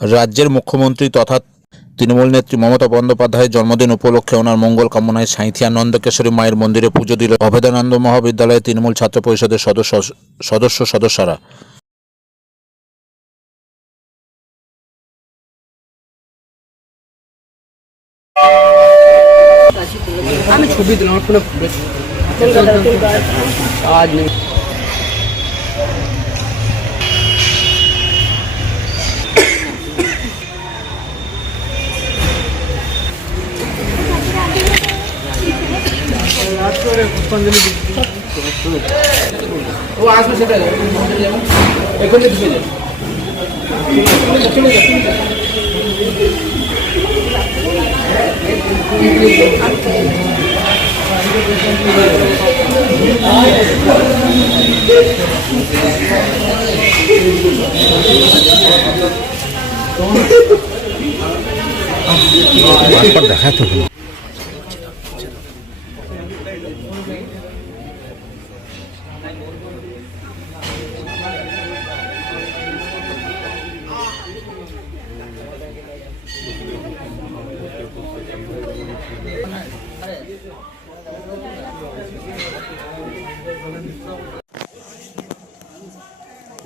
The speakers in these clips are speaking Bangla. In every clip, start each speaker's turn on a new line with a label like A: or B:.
A: রাজ্যের মুখ্যমন্ত্রী তথা তৃণমূল নেত্রী মমতা বন্দ্যোপাধ্যায়ের জন্মদিন উপলক্ষে ওনার মঙ্গল কামনায় সাঁইথিয়া নন্দকেশ্বরী মায়ের মন্দিরে পুজো দিল অভেদানন্দ মহাবিদ্যালয়ের তৃণমূল ছাত্র পরিষদের সদস্য সদস্য সদস্যরা।
B: আমি ছবি দিলাম আজ ও আসবে সেটা। এখানে ঢুকে যাবে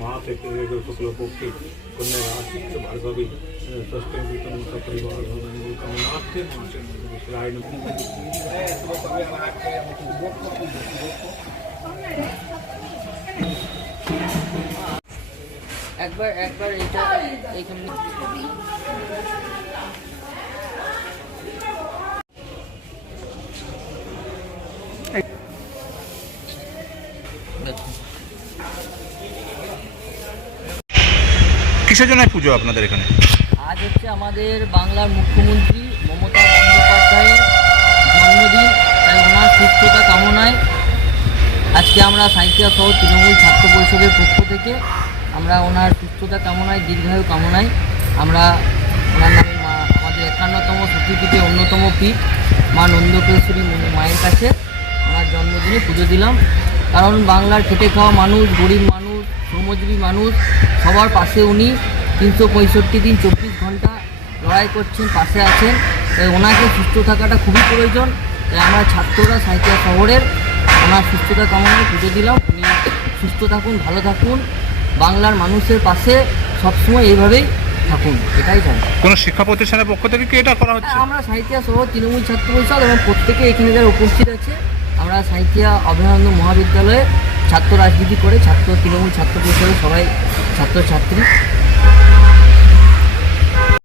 C: মা থেকে শুক্লপক্ষে কন্যা রাশিত্য ভার্গবী ষষ্ঠী বিতম সপরিবার মঙ্গল কামনার্থে মাসের রায়
B: একবার একবার এটা এইখানে
A: কিসের জন্য পুজো আপনাদের এখানে?
B: আজ হচ্ছে আমাদের বাংলার মুখ্যমন্ত্রী মমতা বন্দ্যোপাধ্যায়ের জন্মদিন, তাই ওনার সুস্থতা কামনায় আজকে আমরা সাঁইকিয়া সহ তৃণমূল ছাত্র পরিষদের পক্ষ থেকে আমরা ওনার সুস্থতা কামনায়, দীর্ঘায়ু কামনায় আমরা ওনার নামে আমাদের একান্নতম সতীপীঠে অন্যতম পীঠ, মা নন্দকেশ্বরী মায়ের কাছে ওনার জন্মদিনে পুজো দিলাম। কারণ বাংলার খেটে খাওয়া মানুষ, গরিব মানুষ শ্রমজীবী মানুষ সবার পাশে উনি তিনশো পঁয়ষট্টি দিন চব্বিশ ঘণ্টা লড়াই করছেন পাশে আছেন। তাই ওনাকে সুস্থ থাকাটা খুবই প্রয়োজন। তাই আমরা ছাত্ররা সাহিত্য শহরের ওনার সুস্থতা কামনায় পুজো দিলাম। উনি সুস্থ থাকুন ভালো থাকুন। বাংলার মানুষের পাশে সবসময় এইভাবেই থাকুন এটাই চাই
A: কোনো শিক্ষা প্রতিষ্ঠানের পক্ষ থেকে কি এটা করা হচ্ছে?
B: আমরা সাহিত্যা সহ তৃণমূল ছাত্র পরিষদ এবং প্রত্যেকে এখানে যারা উপস্থিত আছে আমরা সাহিত্যা অভয়ানন্দ মহাবিদ্যালয়ে ছাত্র রাজনীতি করে ছাত্র তৃণমূল ছাত্র পরিষদের সবাই ছাত্রছাত্রী।